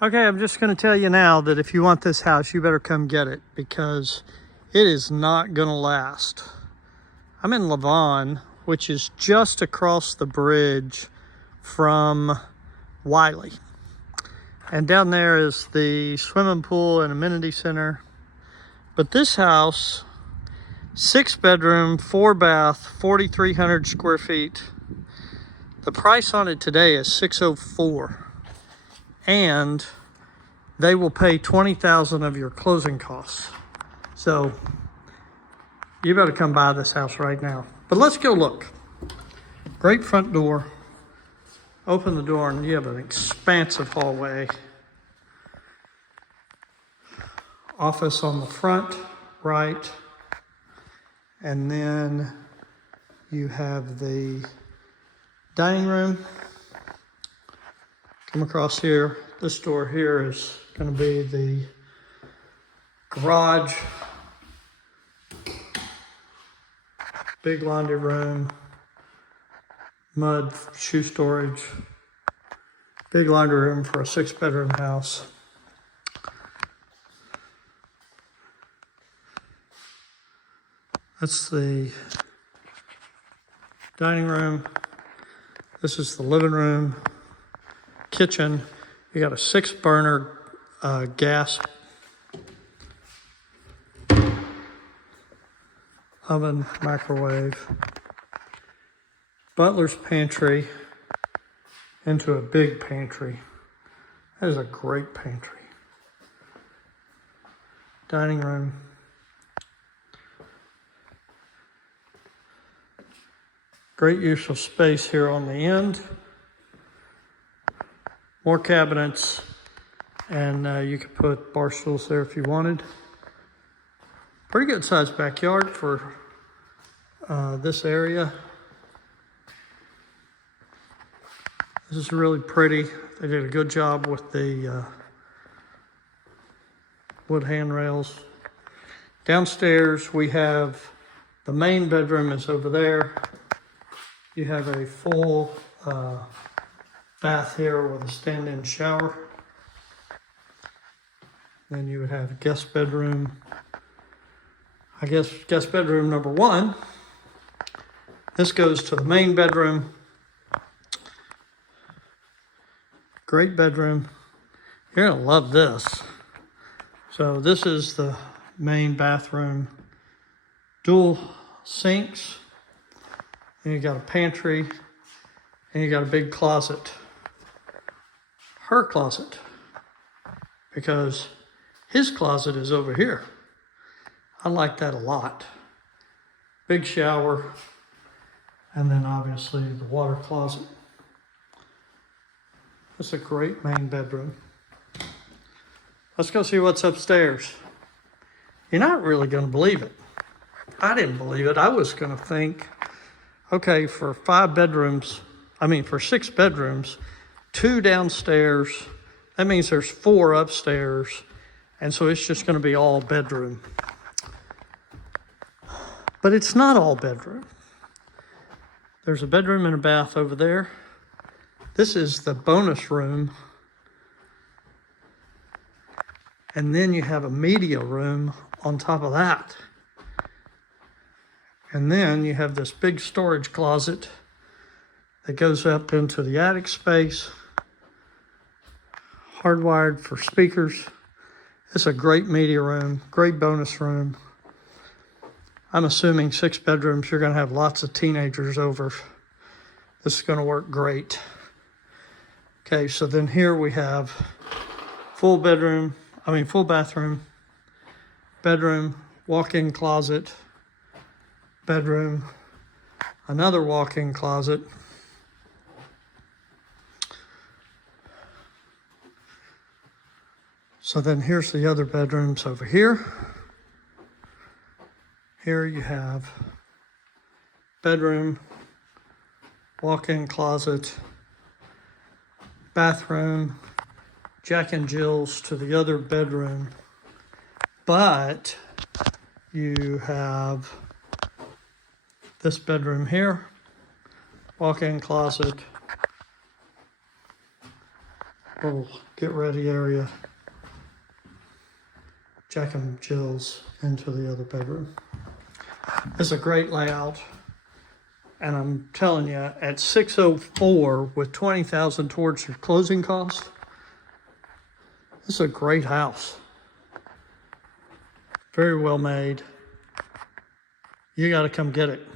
Okay, I'm just going to tell you now that if you want this house, you better come get it because it is not going to last. I'm in Lavon, which is just across the bridge from Wylie. And down there is the swimming pool and amenity center. But this house, 6-bedroom, 4-bath, 4,300 square feet. The price on it today is $604. And they will pay $20,000 of your closing costs. So you better come buy this house right now. But let's go look. Great front door. Open the door and you have an expansive hallway. Office on the front, right. And then you have the dining room. Come across here. This door here is going to be the garage. Big laundry room. Mud shoe storage. Big laundry room for a 6-bedroom house. That's the dining room. This is the living room, kitchen. You got a 6-burner gas oven, microwave. Butler's pantry into a big pantry. That is a great pantry. Dining room. Great use of space here on the end. More cabinets, and you could put bar stools there if you wanted. Pretty good sized backyard for this area. This is really pretty. They did a good job with the wood handrails. Downstairs we have the main bedroom is over there. You have a full bath here with a stand-in shower. Then you would have a guest bedroom. I guess guest bedroom number 1. This goes to the main bedroom. Great bedroom. You're gonna love this. So this is the main bathroom. Dual sinks. And you got a pantry. And you got a big closet. Her closet. Because his closet is over here. I like that a lot. Big shower. And then obviously the water closet. It's a great main bedroom. Let's go see what's upstairs. You're not really going to believe it. I didn't believe it. I was going to think, okay, for 6 bedrooms, 2 downstairs, that means there's 4 upstairs, and so it's just going to be all bedroom. But it's not all bedroom. There's a bedroom and a bath over there. This is the bonus room. And then you have a media room on top of that. And then you have this big storage closet that goes up into the attic space. Hardwired for speakers. It's a great media room, great bonus room. I'm assuming 6 bedrooms, you're going to have lots of teenagers over. This is going to work great. Okay, so then here we have full bathroom, bedroom, walk-in closet, bedroom, another walk-in closet. So then here's the other bedrooms over here. Here you have bedroom, walk-in closet, bathroom, Jack and Jill's to the other bedroom. But you have this bedroom here, walk-in closet, little get ready area. Jack and Jill's into the other bedroom. It's a great layout. And I'm telling you, at 604 with 20,000 towards your closing cost, this is a great house. Very well made. You got to come get it.